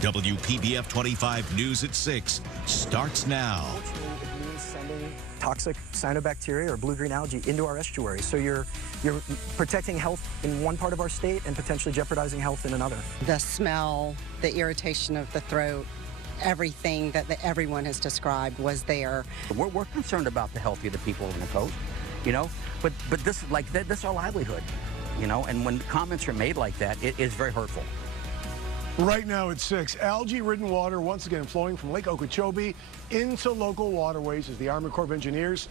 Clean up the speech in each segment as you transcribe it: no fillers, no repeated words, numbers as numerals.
WPBF 25 News at 6 starts now. Unfortunately, it means sending toxic cyanobacteria or blue-green algae into our estuaries. So you're protecting health in one part of our state and potentially jeopardizing health in another. The smell, the irritation of the throat, everything that everyone has described was there. We're concerned about the health of the people on the coast, you know, but this is our livelihood, you know, and when comments are made like that, it is very hurtful. Right now at 6, algae-ridden water once again flowing from Lake Okeechobee into local waterways as the Army Corps of Engineers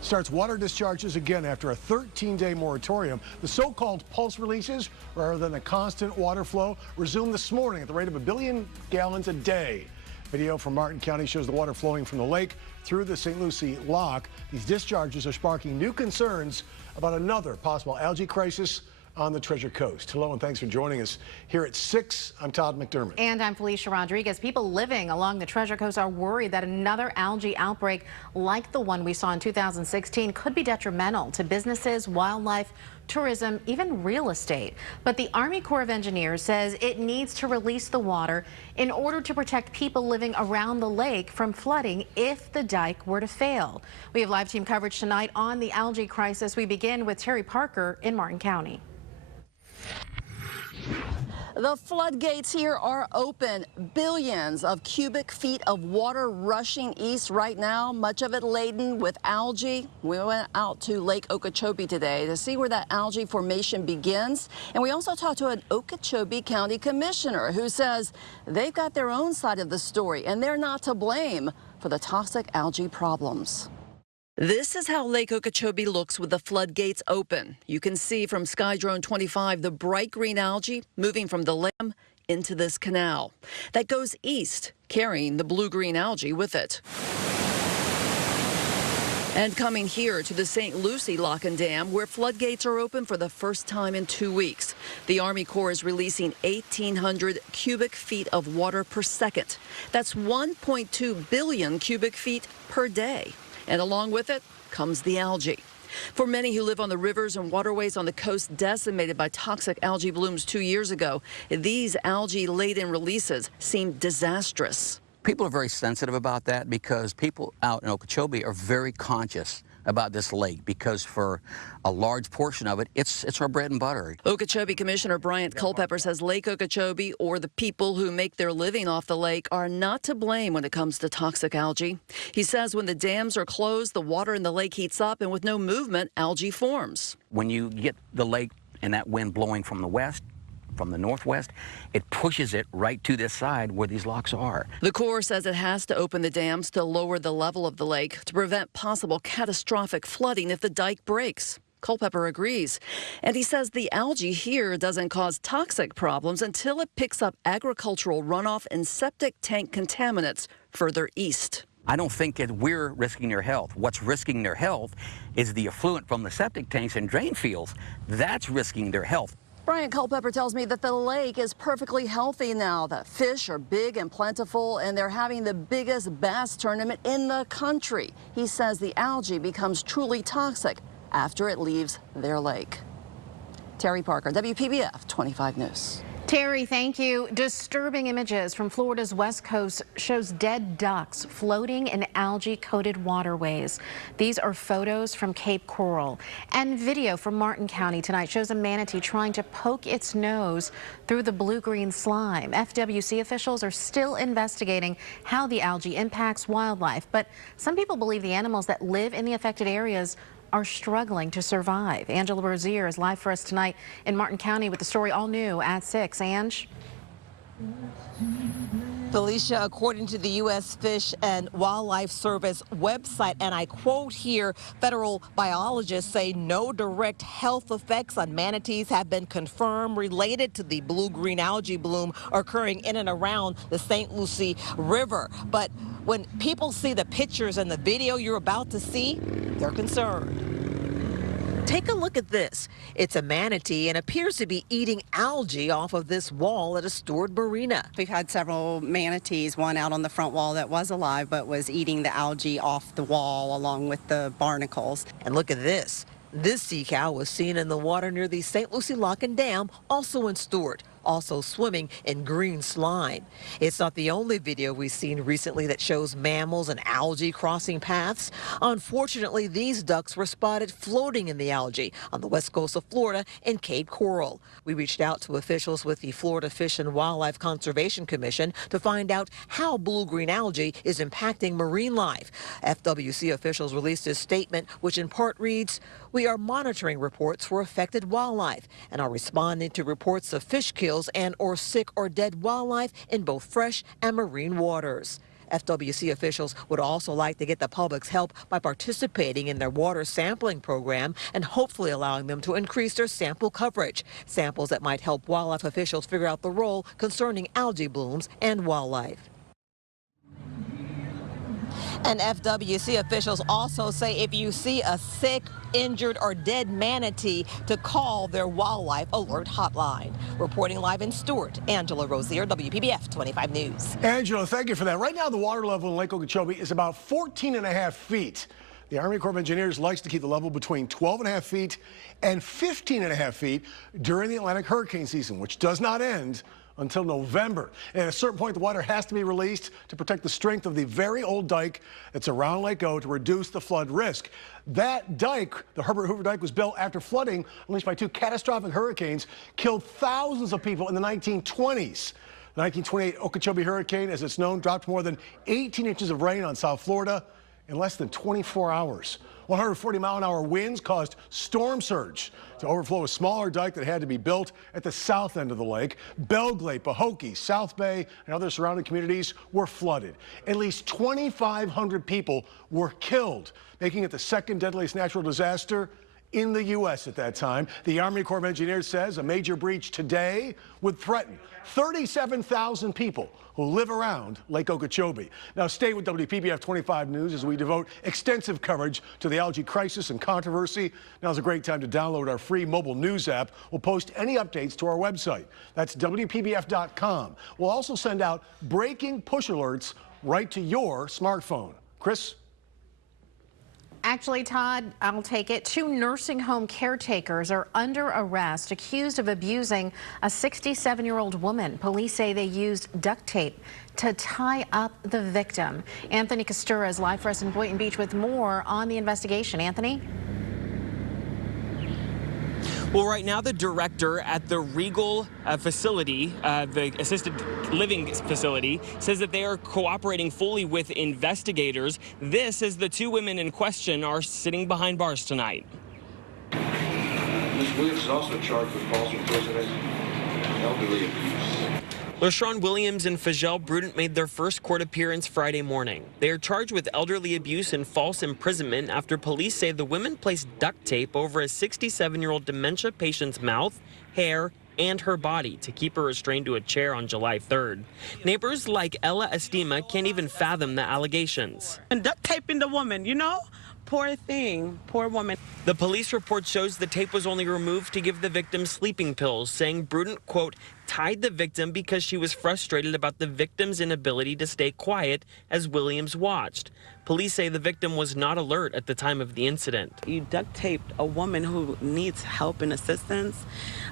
starts water discharges again after a 13-day moratorium. The so-called pulse releases, rather than a constant water flow, resumed this morning at the rate of 1 billion gallons a day. Video from Martin County shows the water flowing from the lake through the St. Lucie Lock. These discharges are sparking new concerns about another possible algae crisis on the Treasure Coast. Hello and thanks for joining us here at 6. I'm Todd McDermott. And I'm Felicia Rodriguez. People living along the Treasure Coast are worried that another algae outbreak like the one we saw in 2016 could be detrimental to businesses, wildlife, tourism, even real estate. But the Army Corps of Engineers says it needs to release the water in order to protect people living around the lake from flooding if the dike were to fail. We have live team coverage tonight on the algae crisis. We begin with Terry Parker in Martin County. The floodgates here are open. Billions of cubic feet of water rushing east right now, much of it laden with algae. We went out to Lake Okeechobee today to see where that algae formation begins. And we also talked to an Okeechobee County commissioner who says they've got their own side of the story and they're not to blame for the toxic algae problems. This is how Lake Okeechobee looks with the floodgates open. You can see from Skydrone 25 the bright green algae moving from the dam into this canal that goes east, carrying the blue-green algae with it. And coming here to the St. Lucie Lock and Dam, where floodgates are open for the first time in 2 weeks. The Army Corps is releasing 1,800 cubic feet of water per second. That's 1.2 billion cubic feet per day. And along with it comes the algae. For many who live on the rivers and waterways on the coast decimated by toxic algae blooms 2 years ago, these algae-laden releases seem disastrous. People are very sensitive about that because people out in Okeechobee are very conscious about this lake because for a large portion of it, it's our bread and butter. Okeechobee Commissioner Bryant Culpepper says Lake Okeechobee or the people who make their living off the lake are not to blame when it comes to toxic algae. He says when the dams are closed, the water in the lake heats up and with no movement, algae forms. When you get the lake and that wind blowing from the west, from the northwest, it pushes it right to this side where these locks are. The Corps says it has to open the dams to lower the level of the lake to prevent possible catastrophic flooding if the dike breaks. Culpepper agrees. And he says the algae here doesn't cause toxic problems until it picks up agricultural runoff and septic tank contaminants further east. I don't think that we're risking their health. What's risking their health is the effluent from the septic tanks and drain fields. That's risking their health. Bryant Culpepper tells me that the lake is perfectly healthy now. The fish are big and plentiful, and they're having the biggest bass tournament in the country. He says the algae becomes truly toxic after it leaves their lake. Terry Parker, WPBF 25 News. Terry, thank you. Disturbing images from Florida's west coast shows dead ducks floating in algae-coated waterways. These are photos from Cape Coral. And video from Martin County tonight shows a manatee trying to poke its nose through the blue-green slime. FWC officials are still investigating how the algae impacts wildlife, but some people believe the animals that live in the affected areas are struggling to survive. Angela Rozier is live for us tonight in Martin County with the story all new at 6. Ange? Felicia, according to the U.S. Fish and Wildlife Service website, and I quote here, federal biologists say no direct health effects on manatees have been confirmed related to the blue-green algae bloom occurring in and around the St. Lucie River. But when people see the pictures and the video you're about to see, they're concerned. Take a look at this. It's a manatee and appears to be eating algae off of this wall at a stored marina. We've had several manatees, one out on the front wall that was alive but was eating the algae off the wall along with the barnacles. And look at this. This sea cow was seen in the water near the St. Lucie Lock and Dam, also in Stewart. also swimming in green slime. It's not the only video we've seen recently that shows mammals and algae crossing paths. Unfortunately, these ducks were spotted floating in the algae on the west coast of Florida in Cape Coral. We reached out to officials with the Florida Fish and Wildlife Conservation Commission to find out how blue-green algae is impacting marine life. FWC officials released a statement which in part reads, "We are monitoring reports for affected wildlife and are responding to reports of fish kills and or sick or dead wildlife in both fresh and marine waters." FWC officials would also like to get the public's help by participating in their water sampling program and hopefully allowing them to increase their sample coverage. Samples that might help wildlife officials figure out the role concerning algae blooms and wildlife. And FWC officials also say if you see a sick, injured, or dead manatee to call their wildlife alert hotline. Reporting live in Stewart, Angela Rozier, WPBF 25 News. Angela, thank you for that. Right now, the water level in Lake Okeechobee is about 14.5 feet. The Army Corps of Engineers likes to keep the level between 12.5 feet and 15.5 feet during the Atlantic hurricane season, which does not end until November. And at a certain point, the water has to be released to protect the strength of the very old dike that's around Lake O to reduce the flood risk. That dike, the Herbert Hoover Dike, was built after flooding unleashed by two catastrophic hurricanes, killed thousands of people in the 1920s. The 1928 Okeechobee hurricane, as it's known, dropped more than 18 inches of rain on South Florida in less than 24 hours. 140-mile-an-hour winds caused storm surge to overflow a smaller dike that had to be built at the south end of the lake. Belle Glade, Pahokee, South Bay, and other surrounding communities were flooded. At least 2,500 people were killed, making it the second deadliest natural disaster in the U.S. at that time. The Army Corps of Engineers says a major breach today would threaten 37,000 people who live around Lake Okeechobee. Now stay with WPBF 25 News as we devote extensive coverage to the algae crisis and controversy. Now's a great time to download our free mobile news app. We'll post any updates to our website. That's WPBF.com. We'll also send out breaking push alerts right to your smartphone. Chris? Actually, Todd, I'll take it. Two nursing home caretakers are under arrest, accused of abusing a 67-year-old woman. Police say they used duct tape to tie up the victim. Anthony Costura is live for us in Boynton Beach with more on the investigation. Anthony? Well, right now, the director at the Regal facility, the assisted living facility, says that they are cooperating fully with investigators. This as the two women in question are sitting behind bars tonight. Ms. Williams is also charged with false imprisonment and elderly abuse. LaShawn Williams and Fagel Brudent made their first court appearance Friday morning. They are charged with elderly abuse and false imprisonment after police say the women placed duct tape over a 67-year-old dementia patient's mouth, hair, and her body to keep her restrained to a chair on July 3rd. Neighbors like Ella Estima can't even fathom the allegations. And duct taping the woman, you know? Poor thing, poor woman. The police report shows the tape was only removed to give the victim sleeping pills, saying Brudent, quote, tied the victim because she was frustrated about the victim's inability to stay quiet as Williams watched. Police say the victim was not alert at the time of the incident. You duct taped a woman who needs help and assistance.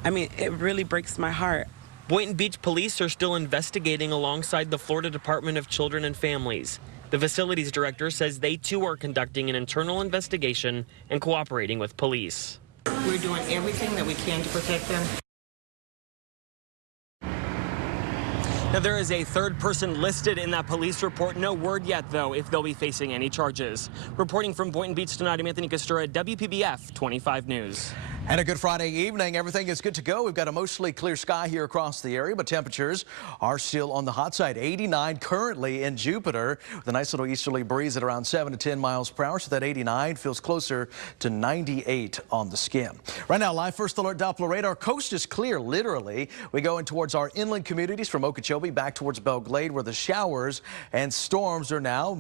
I mean, it really breaks my heart. Boynton Beach police are still investigating alongside the Florida Department of Children and Families. The facilities director says they too are conducting an internal investigation and cooperating with police. We're doing everything that we can to protect them. Now, there is a third person listed in that police report. No word yet, though, if they'll be facing any charges. Reporting from Boynton Beach tonight, I'm Anthony Costura, WPBF 25 News. And a good Friday evening. Everything is good to go. We've got a mostly clear sky here across the area, but temperatures are still on the hot side. 89 currently in Jupiter with a nice little easterly breeze at around 7 to 10 miles per hour. So that 89 feels closer to 98 on the skin. Right now, live first alert Doppler radar. Coast is clear, literally. We go in towards our inland communities from Okeechobee back towards Belle Glade, where the showers and storms are now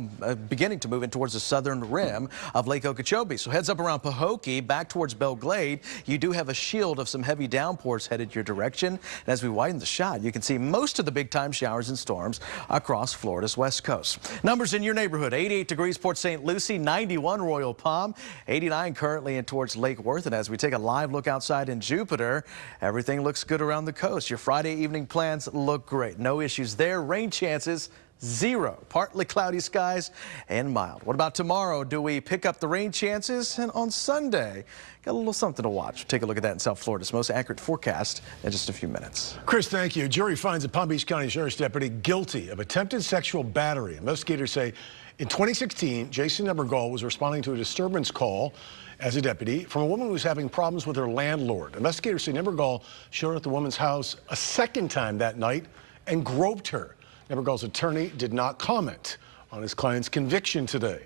beginning to move in towards the southern rim of Lake Okeechobee. So heads up around Pahokee back towards Belle Glade. you do have a shield of some heavy downpours headed your direction. And as we widen the shot, you can see most of the big-time showers and storms across Florida's west coast. Numbers in your neighborhood: 88 degrees Port St. Lucie, 91 Royal Palm, 89 currently in towards Lake Worth. And as we take a live look outside in Jupiter, everything looks good around the coast. Your Friday evening plans look great. No issues there. Rain chances 0. Partly cloudy skies and mild. What about tomorrow? Do we pick up the rain chances? And on Sunday, got a little something to watch. Take a look at that in South Florida's most accurate forecast in just a few minutes. Chris, thank you. Jury finds a Palm Beach County Sheriff's deputy guilty of attempted sexual battery. Investigators say in 2016, Jason Nebergall was responding to a disturbance call as a deputy from a woman who was having problems with her landlord. Investigators say Nebergall showed up at the woman's house a second time that night and groped her. Nebergall's attorney did not comment on his client's conviction today.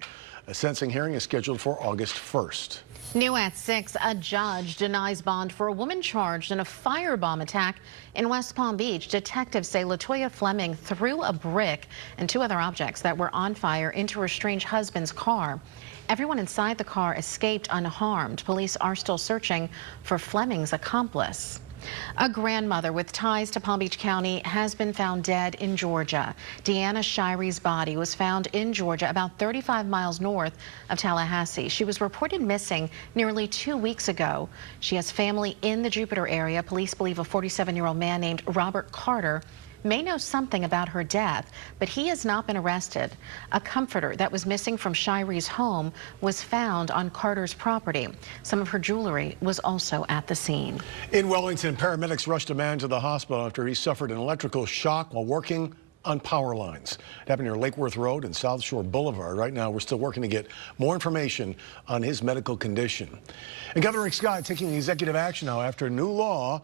A sentencing hearing is scheduled for August 1st. New at 6, a judge denies bond for a woman charged in a firebomb attack in West Palm Beach. Detectives say LaToya Fleming threw a brick and 2 other objects that were on fire into her estranged husband's car. Everyone inside the car escaped unharmed. Police are still searching for Fleming's accomplice. A grandmother with ties to Palm Beach County has been found dead in Georgia. Deanna Shire's body was found in Georgia, about 35 miles north of Tallahassee. She was reported missing nearly 2 weeks ago. She has family in the Jupiter area. Police believe a 47-year-old man named Robert Carter may know something about her death, but he has not been arrested. A comforter that was missing from Shire's home was found on Carter's property. Some of her jewelry was also at the scene. In Wellington, paramedics rushed a man to the hospital after he suffered an electrical shock while working on power lines. It happened near Lake Worth Road and South Shore Boulevard. Right now, we're still working to get more information on his medical condition. And Governor Rick Scott taking executive action now after a new law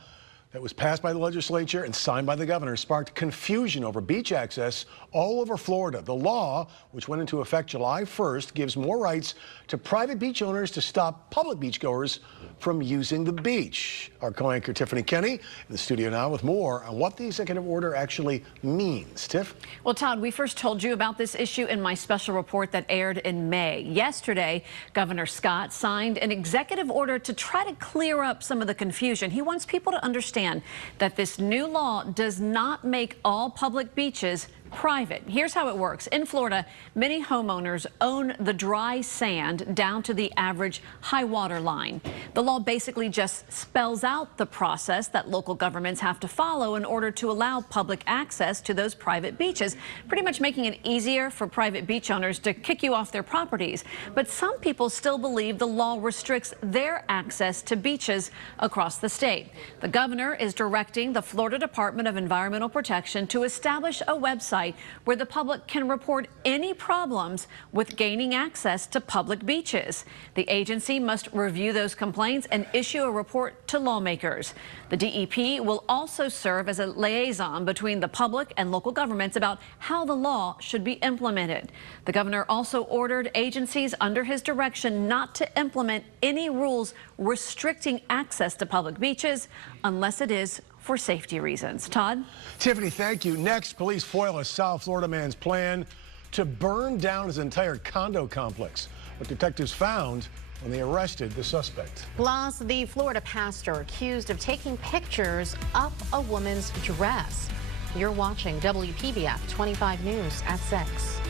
that was passed by the legislature and signed by the governor sparked confusion over beach access all over Florida. The law, which went into effect July 1st, gives more rights to private beach owners to stop public beachgoers from using the beach. Our co-anchor Tiffany Kenny in the studio now with more on what the executive order actually means. Tiff? Well, Todd, we first told you about this issue in my special report that aired in May. Yesterday, Governor Scott signed an executive order to try to clear up some of the confusion. He wants people to understand that this new law does not make all public beaches private. Here's how it works. In Florida, many homeowners own the dry sand down to the average high water line. The law basically just spells out the process that local governments have to follow in order to allow public access to those private beaches, pretty much making it easier for private beach owners to kick you off their properties. But some people still believe the law restricts their access to beaches across the state. The governor is directing the Florida Department of Environmental Protection to establish a website where the public can report any problems with gaining access to public beaches. The agency must review those complaints and issue a report to lawmakers. The DEP will also serve as a liaison between the public and local governments about how the law should be implemented. The governor also ordered agencies under his direction not to implement any rules restricting access to public beaches unless it is for safety reasons. Todd? Tiffany, thank you. Next, police foil a South Florida man's plan to burn down his entire condo complex. What detectives found when they arrested the suspect. Plus, the Florida pastor accused of taking pictures up a woman's dress. You're watching WPBF 25 News at 6.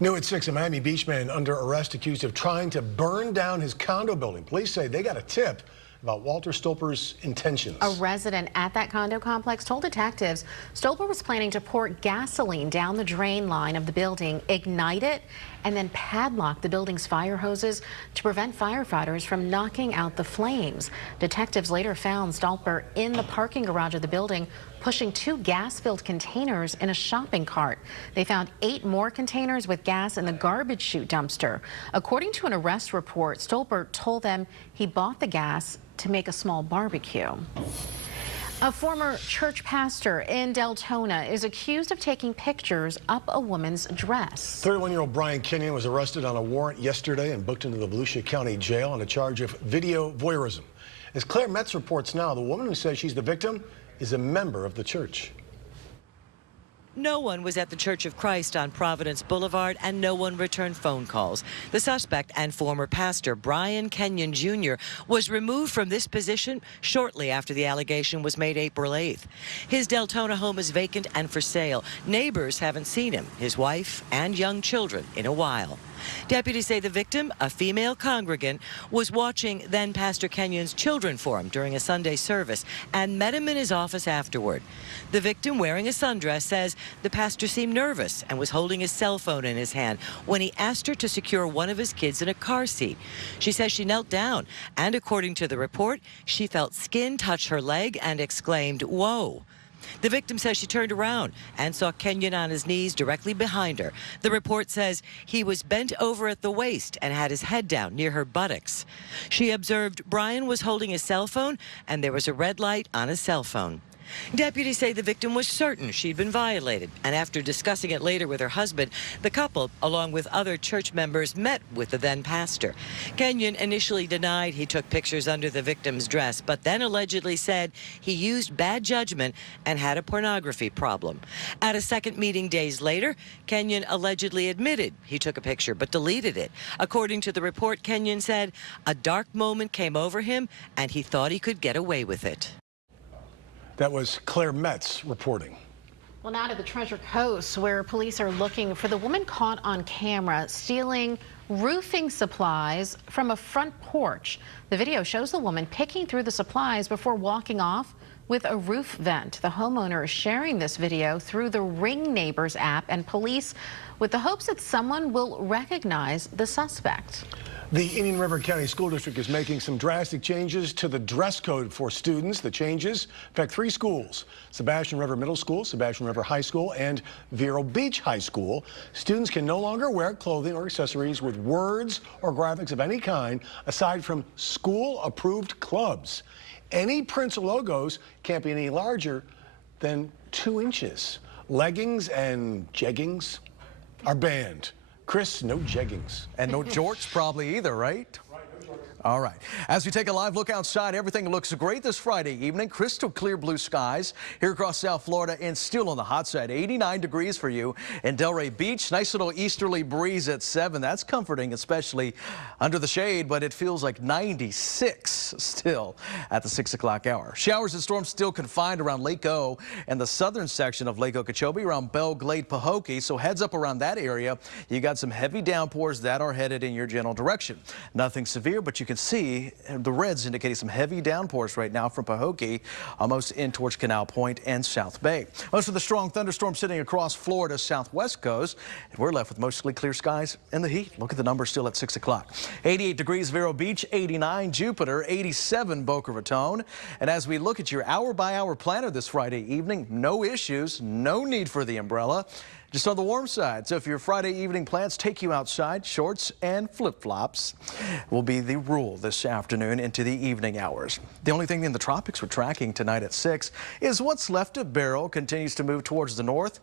New at 6, a Miami Beach man under arrest accused of trying to burn down his condo building. Police say they got a tip about Walter Stolper's intentions. A resident at that condo complex told detectives Stolper was planning to pour gasoline down the drain line of the building, ignite it, and then padlock the building's fire hoses to prevent firefighters from knocking out the flames. Detectives later found Stolper in the parking garage of the building, pushing 2 gas-filled containers in a shopping cart. They found 8 more containers with gas in the garbage chute dumpster. According to an arrest report, Stolper told them he bought the gas to make a small barbecue. A former church pastor in Deltona is accused of taking pictures up a woman's dress. 31-year-old Brian Kenyon was arrested on a warrant yesterday and booked into the Volusia County Jail on a charge of video voyeurism. As Claire Metz reports now, the woman who says she's the victim is a member of the church. No one was at the Church of Christ on Providence Boulevard, and no one returned phone calls. The suspect and former pastor, Brian Kenyon Jr., was removed from this position shortly after the allegation was made April 8th. His Deltona home is vacant and for sale. Neighbors haven't seen him, his wife, and young children in a while. Deputies say the victim, a female congregant, was watching then Pastor Kenyon's children for him during a Sunday service and met him in his office afterward. The victim, wearing a sundress, says the pastor seemed nervous and was holding his cell phone in his hand when he asked her to secure one of his kids in a car seat. She says she knelt down, and according to the report, she felt skin touch her leg and exclaimed, "Whoa." The victim says she turned around and saw Kenyon on his knees directly behind her. The report says he was bent over at the waist and had his head down near her buttocks. She observed Brian was holding a cell phone and there was a red light on his cell phone. Deputies say the victim was certain she'd been violated, and after discussing it later with her husband, the couple, along with other church members, met with the then pastor. Kenyon initially denied he took pictures under the victim's dress, but then allegedly said he used bad judgment and had a pornography problem. At a second meeting days later, Kenyon allegedly admitted he took a picture but deleted it. According to the report, Kenyon said a dark moment came over him and he thought he could get away with it. That was Claire Metz reporting. Well, now to the Treasure Coast, where police are looking for the woman caught on camera stealing roofing supplies from a front porch. The video shows the woman picking through the supplies before walking off with a roof vent. The homeowner is sharing this video through the Ring Neighbors app, and police with the hopes that someone will recognize the suspect. The Indian River County School District is making some drastic changes to the dress code for students. The changes affect 3 schools: Sebastian River Middle School, Sebastian River High School, and Vero Beach High School. Students can no longer wear clothing or accessories with words or graphics of any kind aside from school-approved clubs. Any prints or logos can't be any larger than 2 inches. Leggings and jeggings are banned. Chris, no jeggings. And no jorts probably either, right? All right. As we take a live look outside, everything looks great this Friday evening. Crystal clear blue skies here across South Florida, and still on the hot side. 89 degrees for you in Delray Beach. Nice little easterly breeze at 7. That's comforting, especially under the shade, but it feels like 96 still at the 6 o'clock hour. Showers and storms still confined around Lake O and the southern section of Lake Okeechobee, around Belle Glade, Pahokee. So heads up around that area. You got some heavy downpours that are headed in your general direction. Nothing severe, but you can see the reds indicating some heavy downpours right now from Pahokee almost in towards Canal Point and South Bay. Most of the strong thunderstorms sitting across Florida's southwest coast, and we're left with mostly clear skies and the heat. Look at the numbers still at 6 o'clock. 88 degrees Vero Beach, 89 Jupiter, 87 Boca Raton. And as we look at your hour-by-hour planner this Friday evening, no issues, no need for the umbrella. Just on the warm side. So if your Friday evening plans take you outside, shorts and flip-flops will be the rule this afternoon into the evening hours. The only thing in the tropics we're tracking tonight at 6 is what's left of Beryl continues to move towards the north.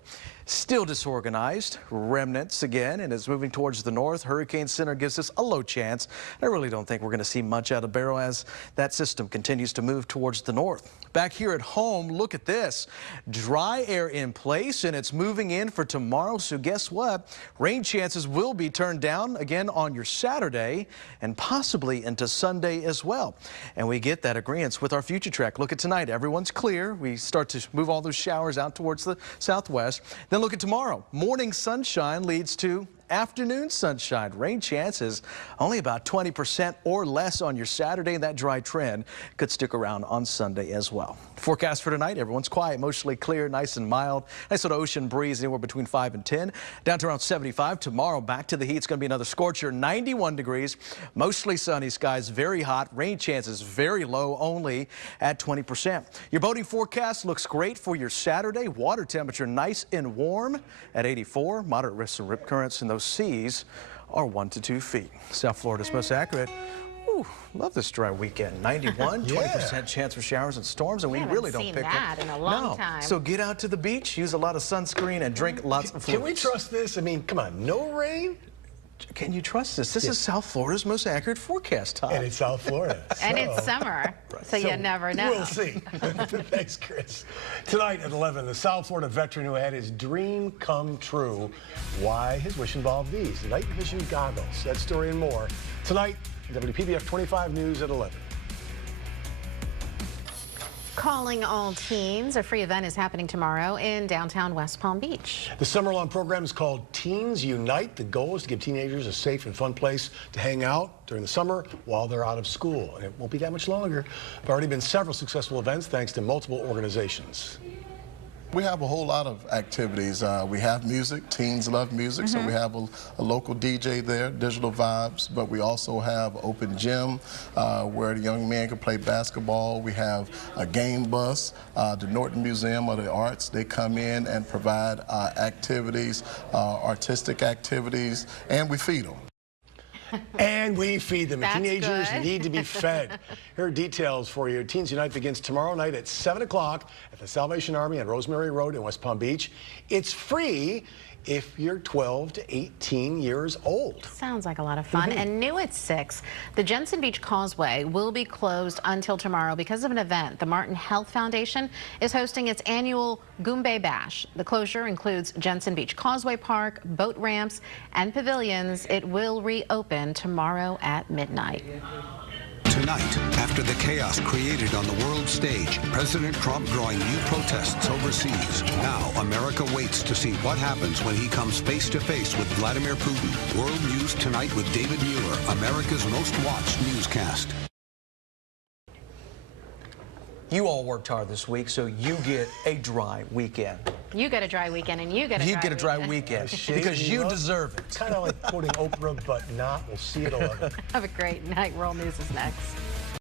Still disorganized, remnants again, and is moving towards the north. Hurricane Center gives us a low chance. I really don't think we're going to see much out of Beryl as that system continues to move towards the north. Back here at home, look at this. Dry air in place, and it's moving in for tomorrow. So guess what? Rain chances will be turned down again on your Saturday and possibly into Sunday as well. And we get that agreement with our future track. Look at tonight. Everyone's clear. We start to move all those showers out towards the southwest. Then look at tomorrow. Morning sunshine leads to afternoon sunshine. Rain chances only about 20% or less on your Saturday, and that dry trend could stick around on Sunday as well. Forecast for tonight, everyone's quiet, mostly clear, nice and mild. Nice little ocean breeze anywhere between 5 and 10, down to around 75. Tomorrow, back to the heat. It's going to be another scorcher, 91 degrees, mostly sunny skies, very hot. Rain chances very low, only at 20%. Your boating forecast looks great for your Saturday. Water temperature nice and warm at 84. Moderate risks of rip currents in those seas are 1 to 2 feet. South Florida's most accurate. Ooh, love this dry weekend. 91, 20% chance for showers and storms, and we really don't pick that in a long time. So get out to the beach, use a lot of sunscreen, and drink lots of fluids. Can we trust this? I mean, come on, no rain? Can you trust this? This is South Florida's most accurate forecast, Todd. And it's South Florida. And it's summer, so you never know. We'll see. Thanks, Chris. Tonight at 11, the South Florida veteran who had his dream come true. Why his wish involved these night vision goggles. That story and more tonight, WPBF 25 News at 11. Calling all teens. A free event is happening tomorrow in downtown West Palm Beach. The summer-long program is called Teens Unite. The goal is to give teenagers a safe and fun place to hang out during the summer while they're out of school. And it won't be that much longer. There have already been several successful events thanks to multiple organizations. We have a whole lot of activities. We have music. Teens love music, so we have a local DJ there, Digital Vibes, but we also have open gym where the young men can play basketball. We have a game bus, the Norton Museum of the Arts. They come in and provide activities, artistic activities, and we feed them. And we feed them. That's Teenagers good. need to be fed. Here are details for you. Teens Unite begins tomorrow night at 7 o'clock at the Salvation Army on Rosemary Road in West Palm Beach. It's free if you're 12 to 18 years old. Sounds like a lot of fun. And new at 6, the Jensen Beach Causeway will be closed until tomorrow because of an event. The Martin Health Foundation is hosting its annual Goombay Bash. The closure includes Jensen Beach Causeway Park, boat ramps, and pavilions. It will reopen tomorrow at midnight. Tonight, after the chaos created on the world stage, President Trump drawing new protests overseas. Now, America waits to see what happens when he comes face-to-face with Vladimir Putin. World News Tonight with David Mueller, America's most watched newscast. You all worked hard this week, so you get a dry weekend. You get a dry weekend, and you get a dry weekend. Because you deserve it. Kind of like quoting Oprah, but not. We'll see you at 11. Have a great night. World News is next.